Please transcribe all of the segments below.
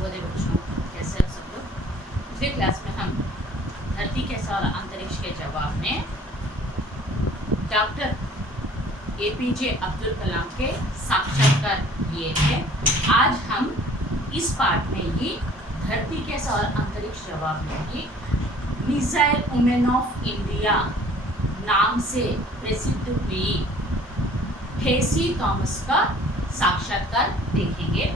शुभोदय बच्चों, कैसे आप सब लोग। पिछले क्लास में हम धरती के सवाल अंतरिक्ष के जवाब में डॉक्टर एपीजे अब्दुल कलाम के साक्षात्कार लिए थे। आज हम इस पार्ट में ही धरती के सवाल अंतरिक्ष जवाब में ही मिसाइल वुमेन ऑफ इंडिया नाम से प्रसिद्ध हुई ठेसी थॉमस का साक्षात्कार देखेंगे।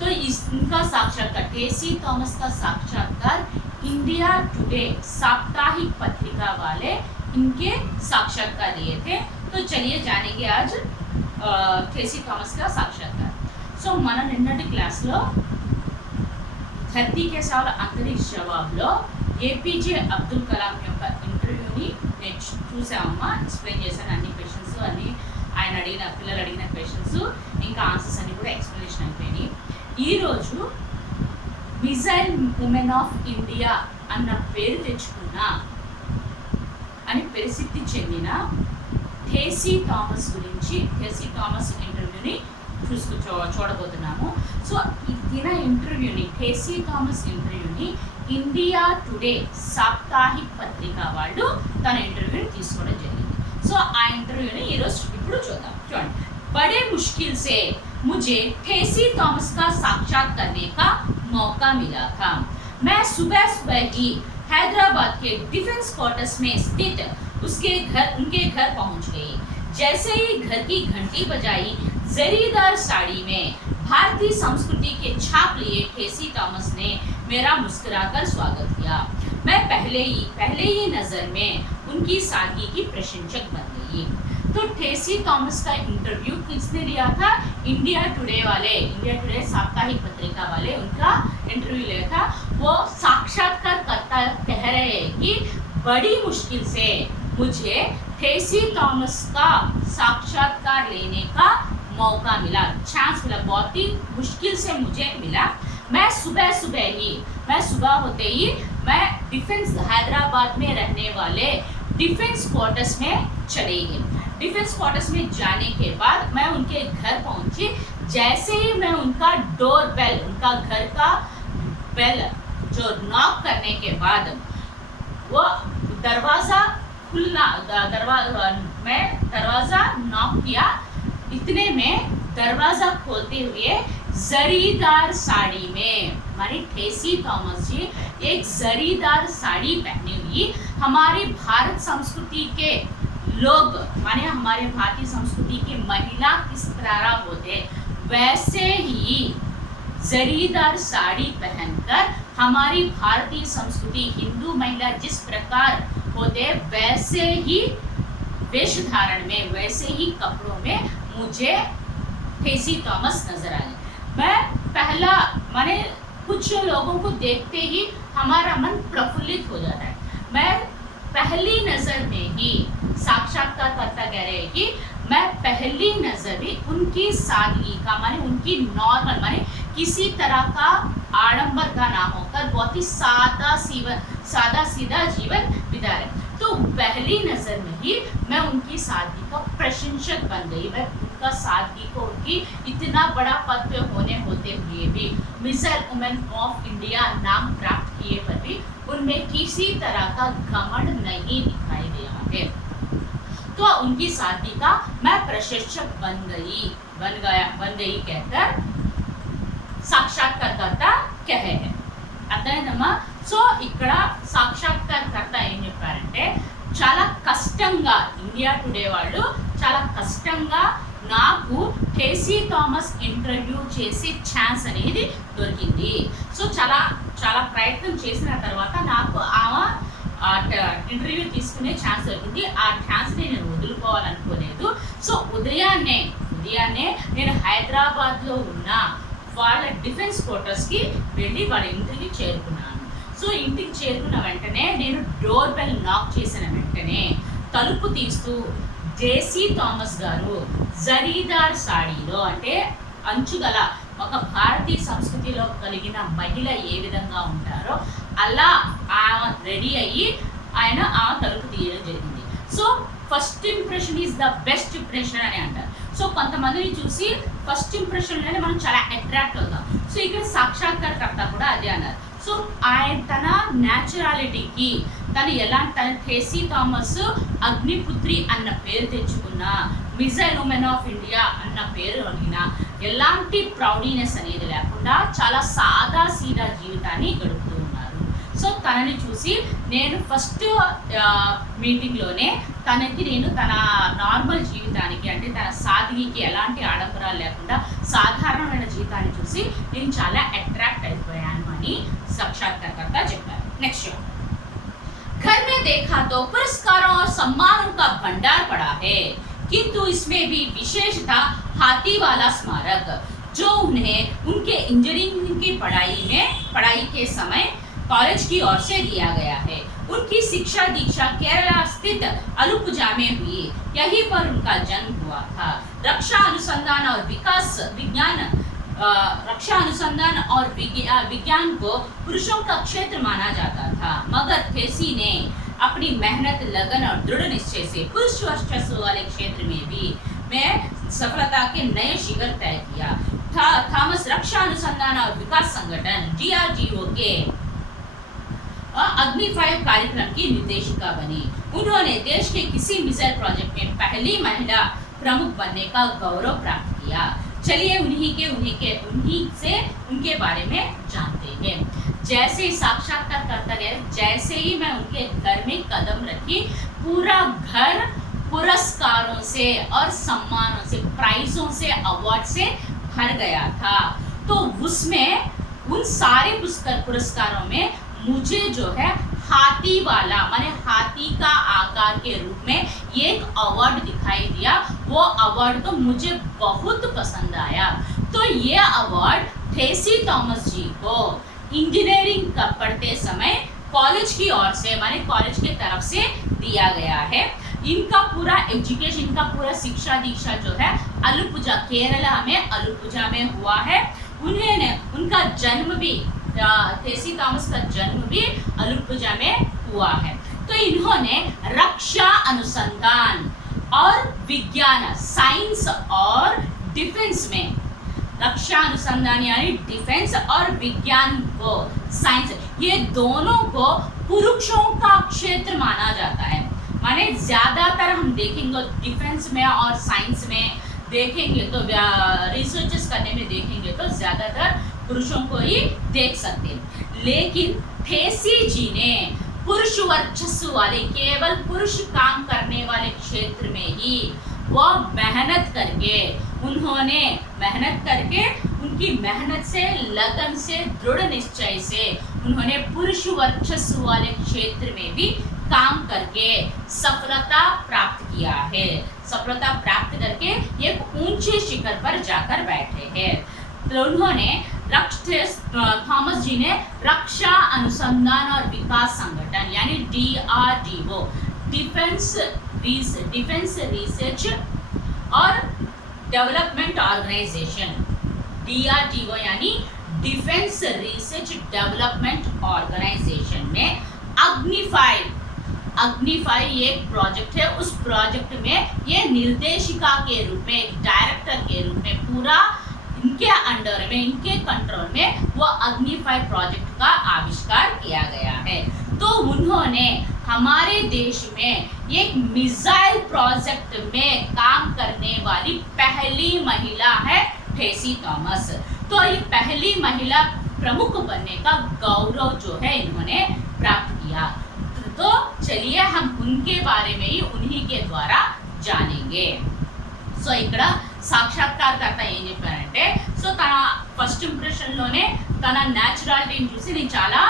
तो इनका साक्षात्कार, ठेसी थॉमस का साक्षात्कार इंडिया टुडे साप्ताहिक पत्रिका वाले इनके साक्षात्कार दिए थे। तो चलिए जानेंगे आज ठेसी थॉमस का साक्षात्कार। సో మన నిన్నటి క్లాస్లో ధర్తీ కే సవాల్ అంతరిక్ష జవాబులో ఏపీజే అబ్దుల్ కలాం యొక్క ఇంటర్వ్యూని నేను చూసామమ్మా, ఎక్స్ప్లెయిన్ చేశాను అన్ని క్వశ్చన్స్, అన్ని ఆయన అడిగిన పిల్లలు అడిగిన క్వశ్చన్స్ ఇంకా ఆన్సర్స్ అన్ని కూడా ఎక్స్ప్లెనేషన్ అయిపోయినాయి. ఈరోజు మిసైల్ ఉమెన్ ఆఫ్ ఇండియా అన్న పేరు తెచ్చుకున్న అని ప్రసిద్ధి చెందిన ఠేసీ థామస్ గురించి, ఠేసీ థామస్ ఇంటర్వ్యూని చూడబోతున్నాము. సో ఈయన ఇంటర్వ్యూని, ఠేసీ థామస్ ఇంటర్వ్యూని ఇండియా టుడే సాప్తాహిక్ పత్రిక వాళ్ళు తన ఇంటర్వ్యూని తీసుకోవడం జరిగింది. సో ఆ ఇంటర్వ్యూని ఈరోజు ఇప్పుడు చూద్దాం. చూడండి, बड़े मुश्किल से मुझे ठेसी थॉमस का साक्षात करने का मौका मिला था. मैं सुबह सुबह ही हैदराबाद के डिफेंस क्वार्टर्स में स्थित उनके घर पहुंच गई. जैसे ही घर की घंटी बजाई, जरीदार साड़ी में भारतीय संस्कृति के छाप लिए ठेसी थॉमस ने मेरा मुस्कुराकर स्वागत किया. मैं पहले ही नजर में उनकी सादगी की प्रशंसक बन गई. तो ठेसी थॉमस का इंटरव्यू किसने लिया था? इंडिया टुडे वाले, इंडिया टुडे साप्ताहिक पत्रिका वाले उनका इंटरव्यू लिया था. वो साक्षात्कारकर्ता कह रहे हैं कि बड़ी मुश्किल से मुझे ठेसी थॉमस का साक्षात्कार लेने का मौका मिला, चांस मिला, बहुत ही मुश्किल से मुझे मिला. मैं सुबह होते ही मैं डिफेंस हैदराबाद में रहने वाले डिफेंस क्वार्टर्स में चली गई. डिफेंस क्वार्टर्स में जाने के बाद मैं उनके घर पहुंची. जैसे ही मैं उनका डोर बेल, उनका घर का बेल जो नॉक करने के बाद वो दरवाज़ा खुलना, मैं दरवाज़ा नॉक किया. इतने में दरवाज़ा खोलते हुए जरीदार साड़ी में हमारी ठेसी थॉमस जी एक जरीदार साड़ी पहनी हुई, हमारी भारत संस्कृति के लोग माने हमारे भारतीय संस्कृति की महिला किस तरह होते वैसे ही जरीदार साड़ी पहनकर हमारी भारतीय संस्कृति हिंदू महिला जिस प्रकार होते वैसे ही वेश धारण में, वैसे ही कपड़ों में मुझे ठेसी थॉमस नजर आई. मैं पहला माने कुछ लोगों को देखते ही हमारा मन प्रफुल्लित हो जाता है. मैं पहली नज़र में ही, साक्षात्कारकर्ता कह रहे हैं कि मैं पहली नज़र में उनकी सादगी का माने उनकी नॉर्मल माने किसी तरह का आडंबर का ना होकर बहुत ही सादा सीधा जीवन बिता रहे. तो पहली नज़र में ही मैं उनकी सादगी का प्रशंसक बन गई. मैं उनका सादगी को, उनकी इतना बड़ा पद पे होते हुए भी, मिसाइल वुमेन ऑफ इंडिया नाम प्राप्त किए पर भी उनमें किसी तरह का घमंड नहीं दिखाई दिया है. तो उनकी सादगी का मैं प्रशंसक बन गई कहकर సాక్షాత్కారకర్త కహే. అర్థమైందమ్మా? సో ఇక్కడ సాక్షాత్కారకర్త ఏం చెప్పారంటే, చాలా కష్టంగా ఇండియా టుడే వాళ్ళు చాలా కష్టంగా నాకు ఠేసీ థామస్ ఇంటర్వ్యూ చేసే ఛాన్స్ అనేది దొరికింది. సో చాలా ప్రయత్నం చేసిన తర్వాత నాకు ఆమె ఇంటర్వ్యూ తీసుకునే ఛాన్స్ దొరికింది. ఆ ఛాన్స్ని నేను వదులుకోవాలనుకోలేదు. సో ఉదయాన్నే నేను హైదరాబాద్లో ఉన్న వాళ్ళ డిఫెన్స్ క్వార్టర్స్కి వెళ్ళి వాళ్ళ ఇంటికి చేరుకున్నాను. సో ఇంటికి చేరుకున్న వెంటనే నేను డోర్ బెల్ నాక్ చేసిన వెంటనే తలుపు తీస్తూ ఠేసీ థామస్ గారు జరీదార్ సాడీలో, అంటే అంచుగల ఒక భారతీయ సంస్కృతిలో కలిగిన మహిళ ఏ విధంగా ఉంటారో అలా ఆమె రెడీ అయ్యి ఆయన ఆ తలుపు తీయడం జరిగింది. So first impression is the best impression అని అంటారు. సో కొంతమందిని చూసి ఫస్ట్ ఇంప్రెషన్లోనే మనం చాలా అట్రాక్ట్ అవుతాం. సో ఇక్కడ సాక్షాత్కారకర్త కూడా అదే అన్నారు. సో ఆయన తన న్యాచురాలిటీకి తను ఎలాంటి థేసీ థామస్ అగ్నిపుత్రి అన్న పేరు తెచ్చుకున్న, మిజైల్ ఉమెన్ ఆఫ్ ఇండియా అన్న పేరు అడిగిన ఎలాంటి ప్రౌడీనెస్ అనేది లేకుండా చాలా సాదా సీదా జీవితాన్ని గడుపుతూ ఉన్నారు. సో తనని చూసి నేను ఫస్ట్ మీటింగ్లోనే నేను తన నార్మల్ జీవితానికి అంటే తన సాదికి ఎలాంటి ఆడంబరాలు లేకుండా సాధారణమైన జీవితాన్ని చూసి నేను చాలా అట్రాక్ట్ అయిపోయాను అని సాక్షాత్కారకర్త చెప్పారు. నెక్స్ట్, घर में देखा तो पुरस्कारों और सम्मानों का भंडार पड़ा है, किंतु इसमें भी विशेष था हाथी वाला स्मारक, जो उन्हें उनके इंजीनियरिंग की पढ़ाई के समय कॉलेज की ओर से दिया गया है। उनकी शिक्षा दीक्षा केरला स्थित अलुपुजा में हुई, यहीं पर उनका जन्म हुआ था। रक्षा अनुसंधान और विज्ञान को पुरुषों का क्षेत्र माना जाता था, मगर थेसी ने अपनी मेहनत, लगन और दृढ़ निश्चय से पुरुष वर्चस्व वाले क्षेत्र में भी सफलता के नए शिखर तय किया। थॉमस रक्षा अनुसंधान और विकास संगठन DRDO के अग्नि 5 कार्यक्रम की निर्देशिका बनी। उन्होंने देश के किसी मिसाइल प्रोजेक्ट में पहली महिला प्रमुख बनने का गौरव प्राप्त किया। चलिए उन्हीं से उनके बारे में जानते हैं। जैसे साक्षात्कारकर्ता ने जैसे ही मैं उनके घर में कदम रखी, पूरा घर पुरस्कारों से और सम्मानों से, प्राइजों से, अवार्ड से भर गया था। तो उसमें उन सारे पुरस्कारों में मुझे जो है हाथी वाला माने हाथी का आकार के रूप में एक अवार्ड दिखाई दिया। वो अवार्ड तो मुझे बहुत पसंद आया। तो ये अवार्ड थेसी थॉमस जी को इंजीनियरिंग पढ़ते समय कॉलेज की ओर से माने कॉलेज की तरफ से दिया गया है। इनका पूरा एजुकेशन, इनका पूरा शिक्षा दीक्षा जो है अलुपुजा, केरला में अलुपुजा में हुआ है। उनका जन्म भी थेसी थॉमस का जन्म भी अलुपुजा में हुआ है। तो इन्होंने रक्षा अनुसंधान और विज्ञान, साइंस और डिफेंस में, रक्षा अनुसंधान यानी डिफेंस और विज्ञान को, साइंस, ये दोनों को पुरुषों का क्षेत्र माना जाता है। माने ज्यादातर हम देखेंगे डिफेंस में और साइंस में देखेंगे तो रिसर्चेस करने में देखेंगे तो ज्यादातर पुरुषों को ही देख सकते हैं। लेकिन थेसी जी ने पुरुष वर्चस्व वाले, केवल पुरुष काम करने वाले क्षेत्र में ही वो मेहनत करके, उनकी मेहनत से, लगन से, दृढ़ निश्चय से उन्होंने पुरुष वर्चस्व वाले क्षेत्र में भी काम करके सफलता प्राप्त किया है। सफलता प्राप्त करके एक ऊंचे शिखर पर जाकर बैठे हैं। तो उन्होंने थॉमस जी ने रक्षा अनुसंधान और विकास संगठन यानी DRDO, डिफेंस रिसर्च और डेवलपमेंट ऑर्गेनाइजेशन, DRDO यानी डिफेंस रिसर्च डेवलपमेंट ऑर्गेनाइजेशन में अग्नि 5 एक प्रोजेक्ट है। उस प्रोजेक्ट में ये निर्देशिका के रूप में, डायरेक्टर के रूप में, पूरा इनके अंडर में, इनके कंट्रोल में वो अग्नि 5 प्रोजेक्ट का आविष्कार किया गया है। तो उन्होंने हमारे देश में एक मिसाइल प्रोजेक्ट में काम करने वाली पहली महिला है थेसी थॉमस। तो ये पहली महिला प्रमुख बनने का गौरव जो है इन्होंने प्राप्त किया। तो चलिए हम उनके बारे में ही उन्हीं के द्वारा जानेंगे। సో ఇక్కడ సాక్షాత్కారకర్త ఏం చెప్పారంటే, సో తన ఫస్ట్ ఇంప్రెషన్లోనే తన న్యాచురాలిటీని చూసి నేను చాలా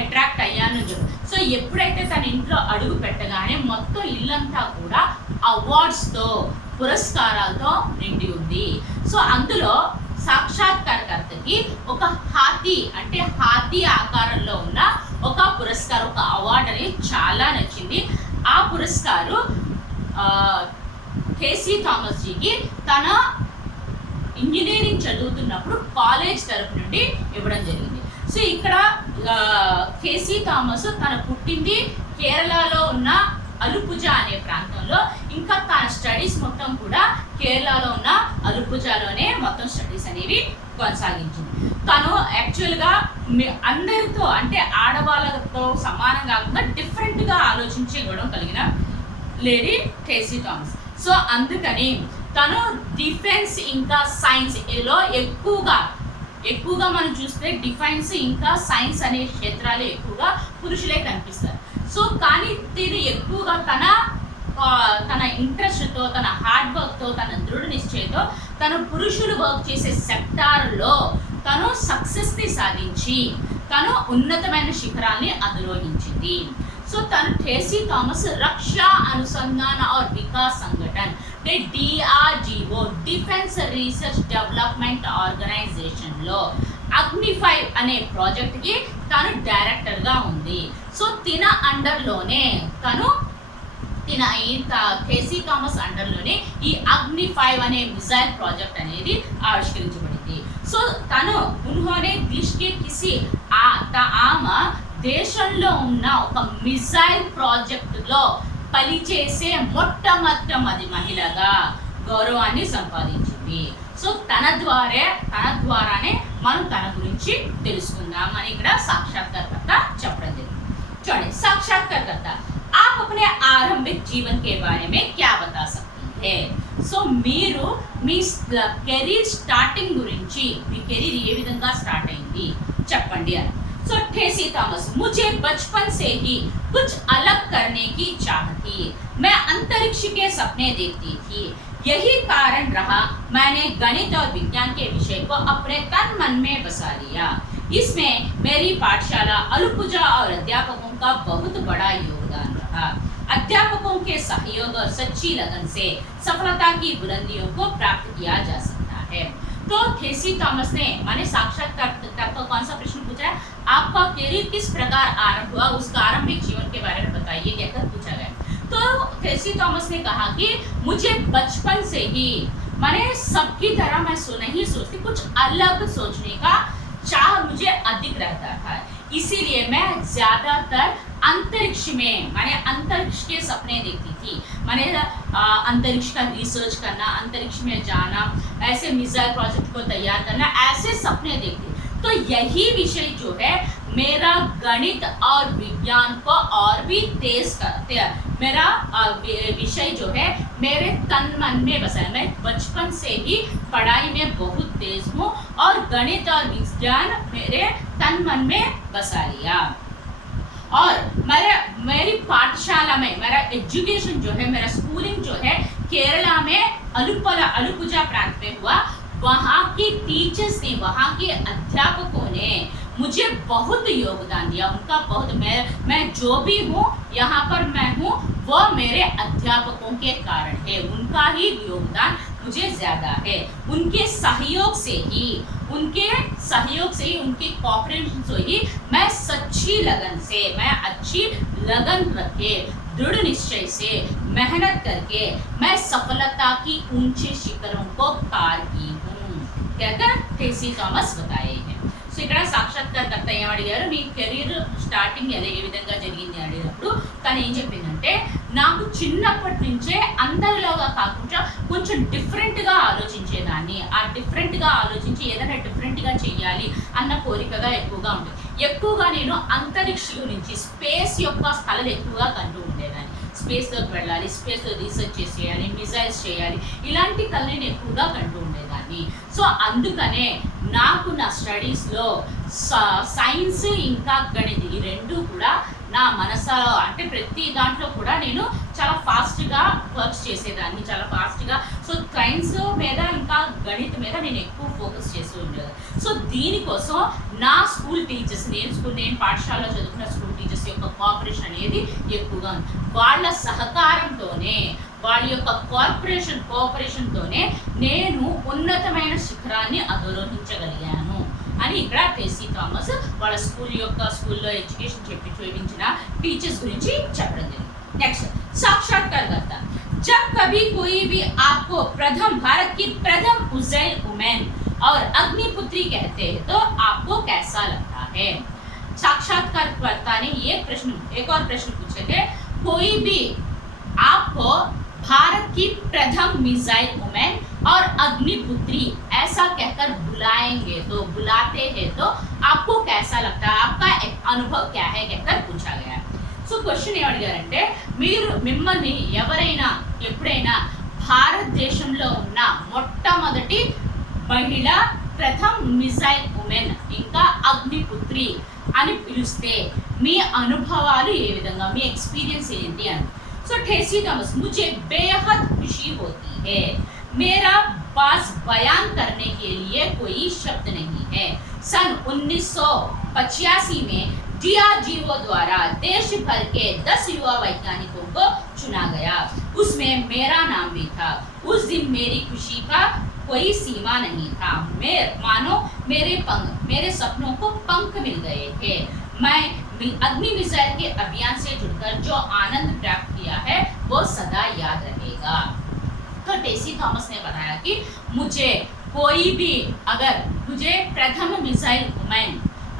అట్రాక్ట్ అయ్యాను అని చెప్పి, సో ఎప్పుడైతే తన ఇంట్లో అడుగు పెట్టగానే మొత్తం ఇల్లంతా కూడా అవార్డ్స్తో, పురస్కారాలతో నిండి ఉంది. సో అందులో సాక్షాత్కారకర్తకి ఒక హాతీ అంటే హాతీ ఆకారంలో ఉన్న ఒక పురస్కారం, ఒక అవార్డు అనేది చాలా నచ్చింది. ఆ పురస్కారం थेसी थॉमस जी की తన ఇంజనీరింగ్ చదువుతున్నప్పుడు కాలేజ్ తరపు నుండి ఇవ్వడం జరిగింది. సో ఇక్కడ థేసీ థామస్ తన పుట్టింది కేరళలో ఉన్న అలుపుజా అనే ప్రాంతంలో, ఇంకా తన స్టడీస్ మొత్తం కూడా కేరళలో ఉన్న అలుపుజాలోనే మొత్తం స్టడీస్ అనేవి కొనసాగించింది. తను యాక్చువల్గా అందరితో అంటే ఆడవాళ్ళతో సమానం కాకుండా డిఫరెంట్గా ఆలోచించే గుణం కలిగిన లేడీ ట్రేసీ థామస్. సో అందుకని తను డిఫెన్స్ ఇంకా సైన్స్ లో ఎక్కువగా మనం చూస్తే డిఫెన్స్ ఇంకా సైన్స్ అనే క్షేత్రాలు ఎక్కువగా పురుషులే కనిపిస్తారు. సో కానీ తిని ఎక్కువగా తన ఇంట్రెస్ట్తో, తన హార్డ్ వర్క్తో, తన దృఢ నిశ్చయంతో తను పురుషులు వర్క్ చేసే సెక్టార్లో తను సక్సెస్ని సాధించి తను ఉన్నతమైన శిఖరాల్ని అధిరోహించింది. సో తను ట్రేసీ థామస్ రక్షా అనుసంధాన और विकास संगठन అంటే DRDO డిఫెన్స్ రీసెర్చ్ డెవలప్మెంట్ ఆర్గనైజేషన్లో అగ్ని-5 అనే ప్రాజెక్ట్కి తను డైరెక్టర్గా ఉంది. సో తిన అండర్లోనే ట్రేసీ థామస్ అండర్లోనే ఈ అగ్ని-5 అనే మిసైల్ ప్రాజెక్ట్ అనేది ఆవిష్కరించబడింది. సో ఉన్హోనే దేశ్కి ఆమె దేశంలో ఉన్న ఒక మిసైల్ ప్రాజెక్టులో పనిచేసే మొట్టమొదటి మహిళగా గౌరవాన్ని సంపాదించింది. సో తన ద్వారానే మనం తన గురించి తెలుసుకుందాం అని ఇక్కడ సాక్షాత్కారకర్త చెప్పడం జరిగింది. చూడండి, సాక్షాత్కారకర్త आप अपने आरंभिक जीवन के बारे में क्या बता सकती है? సో మీరు మీ కెరీర్ స్టార్టింగ్ గురించి, మీ కెరీర్ ఏ విధంగా స్టార్ట్ అయింది చెప్పండి అని. సో ट्रेसी थॉमस, मुझे बचपन से ही कुछ अलग करने की चाह थी. मैं अंतरिक्ष के सपने देखती थी. यही कारण रहा मैंने गणित और विज्ञान के विषय को अपने तन मन में बसा लिया. इसमें मेरी पाठशाला अलुपुजा और अध्यापकों का बहुत बड़ा योगदान रहा. अध्यापकों के सहयोग और सच्ची लगन से सफलता की बुलंदियों को प्राप्त किया जा सकता है. तो ट्रेसी थॉमस ने माने साक्षात्कार को कौन सा प्रश्न पूछा है? आपका करियर किस प्रकार आरंभ हुआ, उसका आरंभिक जीवन के बारे में बताइए कहकर पूछा गया. तो ट्रेसी थॉमस ने कहा कि मुझे बचपन से ही माने सबकी तरह मैं नहीं सोचती, कुछ अलग सोचने का चाह मुझे अधिक रहता था. इसीलिए मैं ज्यादातर अंतरिक्ष में माने अंतरिक्ष के सपने देखती थी. माने अंतरिक्ष का रिसर्च करना, अंतरिक्ष में जाना, ऐसे मिसाइल प्रोजेक्ट को तैयार करना, ऐसे सपने देखती. तो यही विषय जो है मेरा गणित और विज्ञान को और भी तेज करते हैं. मेरा विषय जो है मेरे तन मन में बसा है. मैं बचपन से ही पढ़ाई में बहुत तेज हूँ और गणित और विज्ञान मेरे तन मन में बसा लिया. और मेरी पाठशाला में मेरा एजुकेशन जो है, मेरा स्कूलिंग जो है केरला में अलुपुजा प्रांत में हुआ. वहाँ की टीचर्स ने, वहाँ के अध्यापकों ने मुझे बहुत योगदान दिया. उनका बहुत, मैं जो भी हूँ यहाँ पर मैं हूँ वो मेरे अध्यापकों के कारण है. उनका ही योगदान मुझे ज़्यादा है. उनके सहयोग से ही उनके कोऑपरेशन से ही मैं सच्ची लगन से, मैं अच्छी लगन रखे, दृढ़ निश्चय से मेहनत करके मैं सफलता की ऊंचे शिखरों को पार की हूँ कहकर ट्रेसी थॉमस बताए हैं. సో ఇక్కడ సాక్షాత్కారకర్త ఏం అడిగారు, మీ కెరీర్ స్టార్టింగ్ ఏ విధంగా జరిగింది అడిగినప్పుడు తను ఏం చెప్పిందంటే, నాకు చిన్నప్పటి నుంచే అందరిలోగా కాకుండా కొంచెం డిఫరెంట్గా ఆలోచించేదాన్ని. ఆ డిఫరెంట్గా ఆలోచించి ఏదైనా డిఫరెంట్గా చెయ్యాలి అన్న కోరికగా ఎక్కువగా ఉంటుంది. ఎక్కువగా నేను అంతరిక్ష గురించి, స్పేస్ యొక్క స్థలాలు ఎక్కువగా కంటూ ఉండేదాన్ని. స్పేస్లోకి వెళ్ళాలి, స్పేస్లో రీసెర్చ్ చేయాలి, మిజైల్స్ చేయాలి, ఇలాంటి కళ నేను ఎక్కువగా కంటూ ఉండేదాన్ని. సో అందుకనే నాకు నా స్టడీస్లో సైన్స్ ఇంకా గణితం ఈ రెండు కూడా నా మనసులో, అంటే ప్రతి దాంట్లో కూడా నేను చాలా ఫాస్ట్గా వర్క్స్ చేసేదాన్ని, చాలా ఫాస్ట్గా. సో సైన్స్ మీద ఇంకా గణితం మీద నేను ఎక్కువ ఫోకస్ చేస్తూ ఉండేదాన్ని. సో దీనికోసం నా స్కూల్ టీచర్స్, నేను పాఠశాలలో చదువుకున్న స్కూల్ టీచర్స్ యొక్క కోఆపరేషన్ అనేది ఎక్కువగా ఉంది. వాళ్ళ సహకారంతోనే, వాళ్ళ యొక్క కోఆపరేషన్తోనే నేను ఉన్నతమైన శిఖరాన్ని అధిరోహించగలిగాను అని ఇక్కడ ట్రేసీ థామస్ వాళ్ళ స్కూల్లో ఎడ్యుకేషన్ చూపించిన టీచర్స్ గురించి చెప్పడం జరిగింది. नेक्स्ट साक्षात्कारकर्ता, जब कभी कोई भी आपको भारत की प्रथम मिसाइल वुमेन और अग्निपुत्री कहते हैं तो आपको कैसा लगता है? साक्षात्कारकर्ता ने एक और प्रश्न पूछे थे, कोई भी आपको भारत की प्रथम मिसाइल वुमेन और अग्निपुत्री ऐसा कहकर बुलाएंगे तो बुलाते हैं तो आपको कैसा लगता है, आपका अनुभव क्या है कहकर पूछा गया। సో క్వశ్చన్ ఏమడిగారంటే మీరు మిమ్మల్ని ఎవరైనా ఎప్పుడైనా భారతదేశంలో ఉన్న మొట్టమొదటి మహిళ ప్రథమ్ మిసైల్ ఉమెన్ ఇంకా అగ్నిపుత్రి అని పిలిస్తే మీ అనుభవాలు ఏ విధంగా, మీ ఎక్స్పీరియన్స్ ఏంటి అని। సో ठेसी थॉमस, मुझे बेहद खुशी होती है, मेरा पास बयान करने के लिए कोई शब्द नहीं है। सन 1985 में DRDO द्वारा देश भर के 10 युवा वैज्ञानिकों को चुना गया, उसमें मेरा नाम भी था। उस दिन मेरी खुशी का कोई सीमा नहीं था, मानो मेरे सपनों को पंख मिल गए थे। मैं अग्नि मिसाइल के अभियान से जुड़कर जो आनंद प्राप्त किया है वो सदा याद रहेगा। तो टेसी थॉमस ने बताया कि मुझे कोई भी अगर मुझे प्रथम मिसाइल वुमेन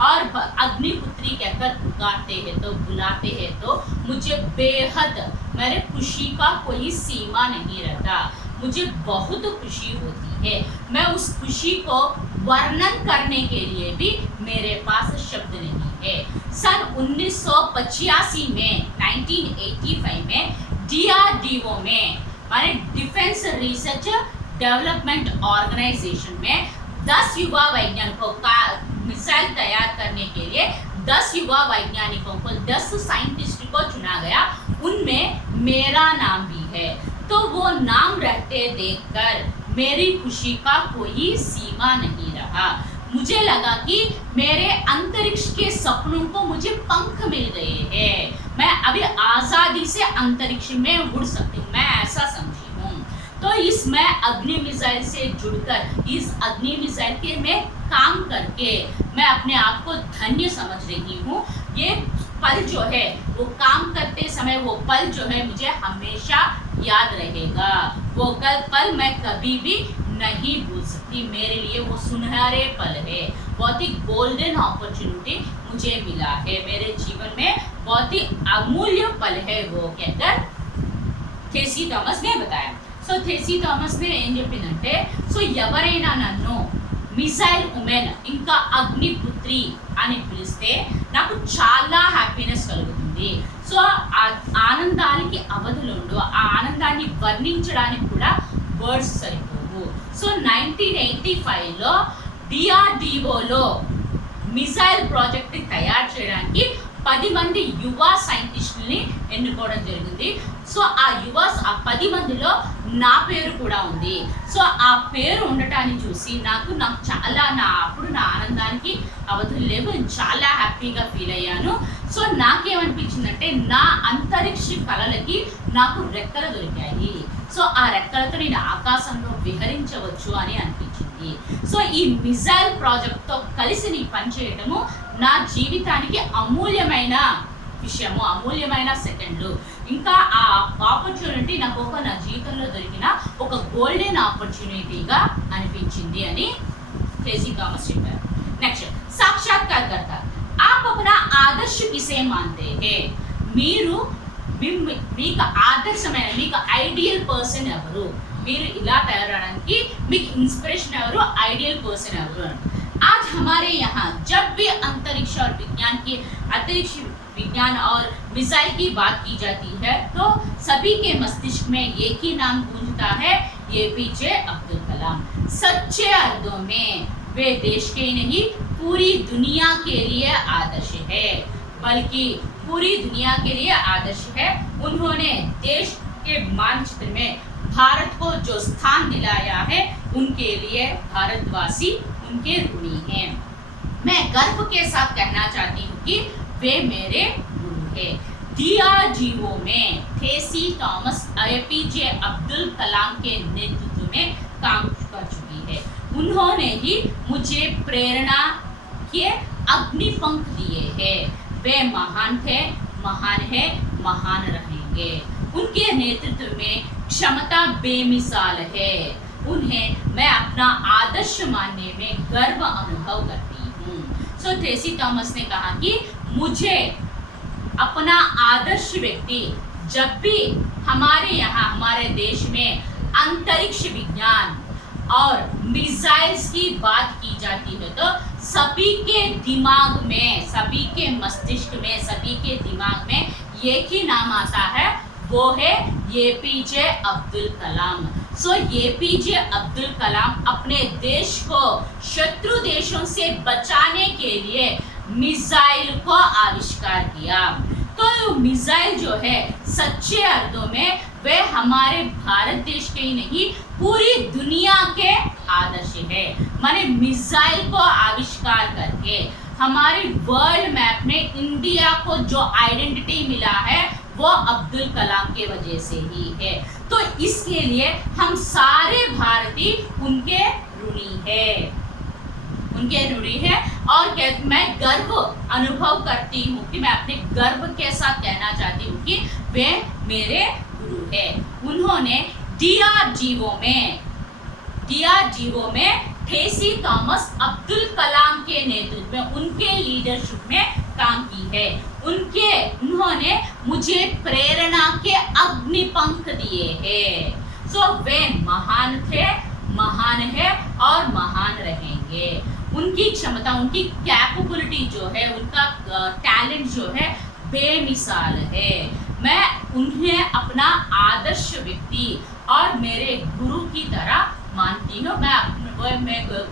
और अग्निपुत्री कहकर पुकारते हैं तो बुलाते हैं तो मुझे बेहद, मेरे खुशी का कोई सीमा नहीं रहता, मुझे बहुत खुशी होती है। मैं उस खुशी को वर्णन करने के लिए भी मेरे पास शब्द नहीं है। सन 1985 में 1985 में DRDO में माने डिफेंस रिसर्च डेवलपमेंट ऑर्गेनाइजेशन में 10 युवा वैज्ञानिकों का मिसाइल तैयार करने के लिए 10 युवा वैज्ञानिकों को 10 साइंटिस्ट को चुना गया, उनमें मेरा नाम भी है। तो वो नाम रहते देखकर मेरी खुशी का कोई सीमा नहीं रहा। मुझे लगा कि मेरे अंतरिक्ष के सपनों को मुझे पंख मिल गए हैं, मैं अभी आज़ादी से अंतरिक्ष में उड़ सकती हूँ, मैं ऐसा समझी हूँ। तो इस मैं अग्नि मिसाइल से जुड़कर इस अग्नि मिसाइल के में काम करके मैं अपने आप को धन्य समझ रही हूँ। ये पल जो है वो काम करते समय वो पल जो है मुझे हमेशा याद रहेगा, वो पल मैं कभी भी नहीं भूल सकती, मेरे लिए वो सुनहरे पल है, बहुत ही गोल्डन अपॉर्चुनिटी मुझे मिला है, मेरे जीवन में बहुत ही अमूल्य पल है वो कहकर థేసీ థామస్ ने बताया। సో థేసీ థామస్ ने ఏం చెప్పిందంటే, సో ఎవరైనా నన్ను మిసైల్ ఉమెన్ ఇంకా అగ్నిపుత్రి అని పిలిస్తే నాకు చాలా హ్యాపీనెస్ కలుగుతుంది। సో ఆ ఆనందానికి అవధులుండు, ఆ ఆనందాన్ని వర్ణించడానికి కూడా వర్డ్స్ సరిపోవు। సో 1985లో DRDOలో మిసైల్ ప్రాజెక్ట్ తయారు చేయడానికి 10 మంది యువ సైంటిస్టుల్ని ఎన్నుకోవడం జరిగింది। సో ఆ 10 మందిలో నా పేరు కూడా ఉంది। సో ఆ పేరు ఉండటాన్ని చూసి నాకు చాలా అప్పుడు నా ఆనందానికి అవధులు లేవు, చాలా హ్యాపీగా ఫీల్ అయ్యాను। సో నాకేమనిపించిందంటే నా అంతరిక్ష కళలకి నాకు రెక్కలు దొరికాయి, సో ఆ రెక్కలతో నేను ఆకాశంలో విహరించవచ్చు అని అనిపించింది। సో ఈ మిసైల్ ప్రాజెక్ట్తో కలిసి నీ పనిచేయటము నా జీవితానికి అమూల్యమైన విషయము, అమూల్యమైన సెకండ్లు, ఇంకా ఆ ఆపర్చునిటీ నాకు నా జీవితంలో దొరికిన ఒక గోల్డెన్ ఆపర్చునిటీగా అనిపించింది అని థేసీ థామస్ చెప్పారు। నెక్స్ట్ సాక్షాత్కారకర్త, आप अपना आदर्श किसे मानते हैं? మీరు మీకు ఆదర్శమైన మీకు ఐడియల్ పర్సన్ ఎవరు, మీరు ఇలా తయారవడానికి మీకు ఇన్స్పిరేషన్ ఎవరు, ఐడిयल पर्सन ఎవరు? आज हमारे यहाँ जब भी अंतरिक्ष और विज्ञान की अंतरिक्ष विज्ञान और मिसाइल की बात की जाती है तो सभी के मस्तिष्क में एक ही नाम गूंजता है, APJ अब्दुल कलाम। सच्चे अर्थों में वे देश के नहीं पूरी दुनिया के लिए आदर्श है, बल्कि पूरी दुनिया के लिए आदर्श है। उन्होंने देश के मानचित्र में भारत को जो स्थान दिलाया है उनके लिए भारतवासी उनके ऋणी हैं। मैं गर्व के साथ कहना चाहती हूँ कि वे मेरे गुरु हैं। DRDO में थेसी थॉमस APJ अब्दुल कलाम के नेतृत्व में काम कर चुकी है। उन्होंने ही मुझे प्रेरणा के अग्निपंख दिए हैं। वे महान थे, महान है, महान रहेंगे। उनके नेतृत्व में क्षमता बेमिसाल है, उन्हें मैं अपना आदर्श मानने में गर्व अनुभव करती हूँ। सो थेसी थॉमस ने कहा कि मुझे अपना आदर्श व्यक्ति जब भी हमारे यहाँ हमारे देश में अंतरिक्ष विज्ञान और मिसाइल्स की बात की जाती है तो सभी के दिमाग में, सभी के मस्तिष्क में, सभी के दिमाग में एक ही नाम आता है, वो है एपीजे अब्दुल कलाम। सो एपीजे अब्दुल कलाम अपने देश को शत्रु देशों से बचाने के लिए मिसाइल को आविष्कार किया। तो मिसाइल जो है सच्चे अर्थों में वे हमारे भारत देश के ही नहीं पूरी दुनिया के आदर्श है। माने मिसाइल को आविष्कार करके हमारी वर्ल्ड मैप में इंडिया को जो आइडेंटिटी मिला है वो अब्दुल कलाम के वजह से ही है। तो इसके लिए हम सारे भारतीय उनके ऋणी है और मैं गर्व अनुभव करती हूँ कि मैं अपने गर्व के साथ कहना चाहती हूँ कि वे मेरे गुरु है। उन्होंने डीआरडीओ में ठेसी थॉमस अब्दुल कलाम के नेतृत्व में उनके लीडरशिप में काम की है। उन्होंने मुझे प्रेरणा के अग्निपंख दिए हैं। सो वे महान थे, महान है और महान रहेंगे। उनकी क्षमता, उनकी कैपेबिलिटी जो है, उनका टैलेंट जो है बेमिसाल है। मैं उन्हें अपना आदर्श व्यक्ति और मेरे गुरु की तरह मानती हूँ। मैं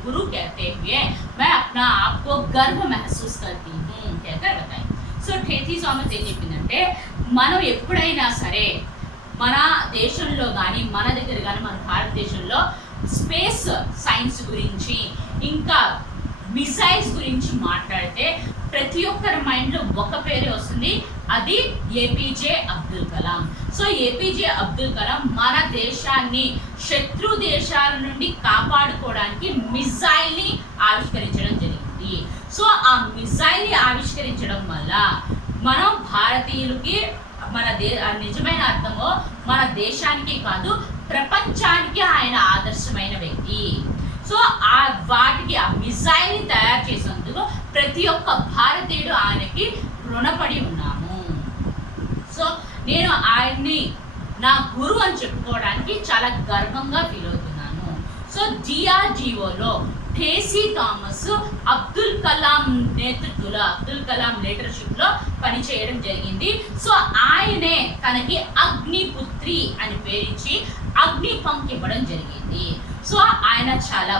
गुरु कहते हुए मैं अपना आप को गर्व महसूस करती हूँ कहकर बताएं। సో ఠేసీ థామస్ ఏం చెప్పిందంటే మనం ఎప్పుడైనా సరే మన దేశంలో కానీ మన దగ్గర కానీ మన భారతదేశంలో స్పేస్ సైన్స్ గురించి ఇంకా మిసైల్స్ గురించి మాట్లాడితే ప్రతి ఒక్కరి మైండ్లో ఒక పేరే వస్తుంది, అది APJ Abdul Kalam. So APJ Abdul Kalam మన దేశాన్ని శత్రు దేశాల నుండి కాపాడుకోవడానికి మిసైల్ని ఆవిష్కరించడం జరిగింది. సో ఆ మిసైల్ని ఆవిష్కరించడం వల్ల మనం భారతీయులకి నిజమైన అర్థమో మన దేశానికి కాదు ప్రపంచానికి ఆయన ఆదర్శమైన వ్యక్తి. సో వాటికి ఆ మిసైల్ని తయారు చేసేందుకు ప్రతి ఒక్క భారతీయుడు ఆయనకి రుణపడి ఉన్నాము. సో నేను ఆయన్ని నా గురువు అని చెప్పుకోవడానికి చాలా గర్వంగా ఫీల్ అవుతున్నాను. సో డిఆర్డిఓలో ఠేసీ థామస్ అబ్దుల్ కలాం నేతృత్వంలో, అబ్దుల్ కలాం లీడర్షిప్లో పనిచేయడం జరిగింది. సో ఆయనే తనకి అగ్నిపుత్రి అని పేరించి అగ్నిపంఖ్ ఇవ్వడం జరిగింది. సో ఆయన చాలా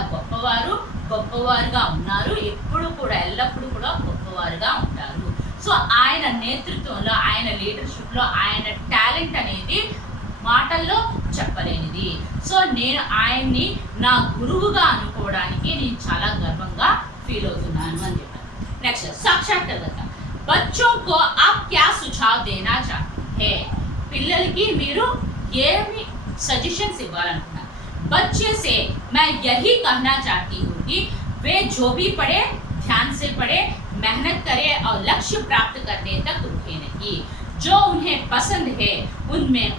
గొప్పవారుగా ఉన్నారు, ఎప్పుడు కూడా ఎల్లప్పుడూ కూడా గొప్పవారుగా ఉంటారు. సో ఆయన నేతృత్వంలో, ఆయన లీడర్షిప్లో ఆయన టాలెంట్ అనేది మాటల్లో చెప్పలేనిది. సో నేను ఆయన్ని నా గురువుగా అనుకోవడానికి నేను చాలా గర్వంగా ఫీల్ అవుతున్నాను అని చెప్పాను. నెక్స్ట్ సాక్షాత్కారకర్త. బచ్చోं को आप क्या सुझाव देना चाहते हैं? పిల్లలకి మీరు ఏమి సజెషన్స్ ఇవ్వాలనుకున్నారు? बच्चे से मैं यही कहना चाहती हूँ कि वे जो भी पढ़े ध्यान से पढ़े, मेहनत करे और लक्ष्य प्राप्त करने तक रुके नहीं. जो उन्हें पसंद है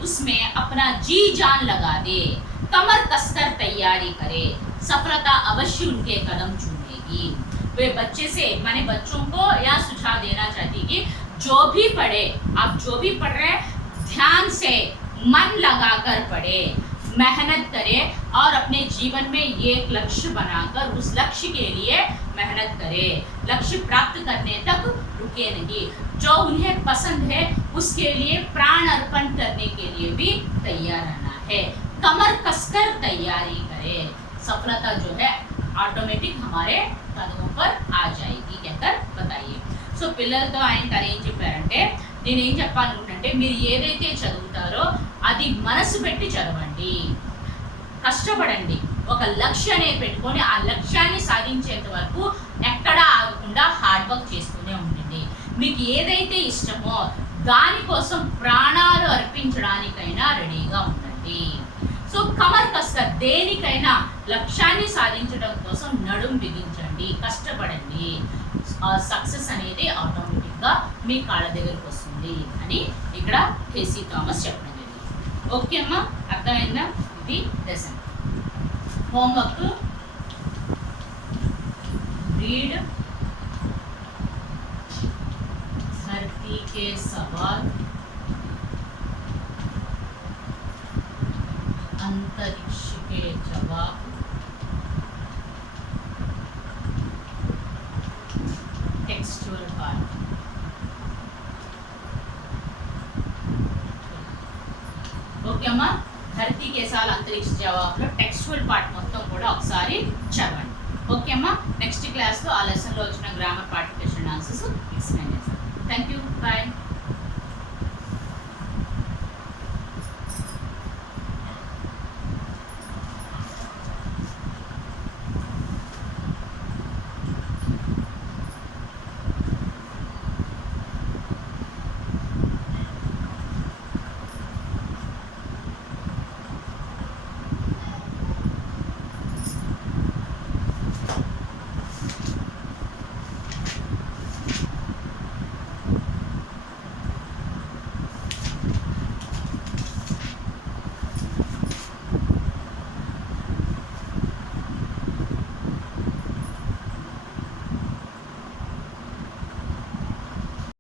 उसमें अपना जी जान लगा दे, कमर कसकर तैयारी करे, सफलता अवश्य उनके कदम चूमेगी. वे बच्चे से, मैंने बच्चों को यह सुझाव देना चाहती कि जो भी पढ़े, आप जो भी पढ़ रहे ध्यान से मन लगाकर पढ़े, मेहनत करें और अपने जीवन में एक लक्ष्य बनाकर उस लक्ष्य के लिए मेहनत करें, लक्ष्य प्राप्त करने तक रुके नहीं. जो उन्हें पसंद है उसके लिए प्राण अर्पण करने के लिए भी तैयार रहना है. कमर कसकर तैयारी करें, सफलता जो है ऑटोमेटिक हमारे कदमों पर आ जाएगी कहकर बताइए. సో పిల్లలతో ఆయన తను ఏం చెప్పారంటే, నేనేం చెప్పాలనుకుంటే మీరు ఏదైతే చదువుతారో అది మనసు పెట్టి చదవండి, కష్టపడండి, ఒక లక్ష్యాన్ని పెట్టుకొని ఆ లక్ష్యాన్ని సాధించేంత వరకు ఎక్కడా ఆగకుండా హార్డ్ వర్క్ చేస్తూనే ఉండండి. మీకు ఏదైతే ఇష్టమో దానికోసం ప్రాణాలు అర్పించడానికైనా రెడీగా ఉండండి. సో కమర్ కస్కర్, దేనికైనా లక్ష్యాన్ని సాధించడం కోసం నడుం బిగించండి, కష్టపడండి, సక్సెస్ అనేది ఆటోమేటిక్గా మీ కాళ్ళ దగ్గరికి వస్తుంది అని ఇక్కడ ఠేసీ థామస్ చెప్పడం జరిగింది. ఓకే అమ్మా, అర్థమైందా? ఇది లెసన్. హోంవర్క్ रीड धरती के सवाल, अंतरिक्ष के जवाब, టెక్స్చువల్ పార్ట్. ఓకే అమ్మా, ధరతీ కే సాల్ అంతరిక్ష జవాబులో టెక్స్చువల్ పార్ట్ మొత్తం కూడా ఒకసారి చదవండి. ఓకే అమ్మా, నెక్స్ట్ క్లాస్లో ఆ లెసన్లో వచ్చిన గ్రామర్ పార్టిసిపేషన్ ఆన్సర్స్ ఎక్స్ప్లెయిన్ చేస్తాను. Thank you, bye.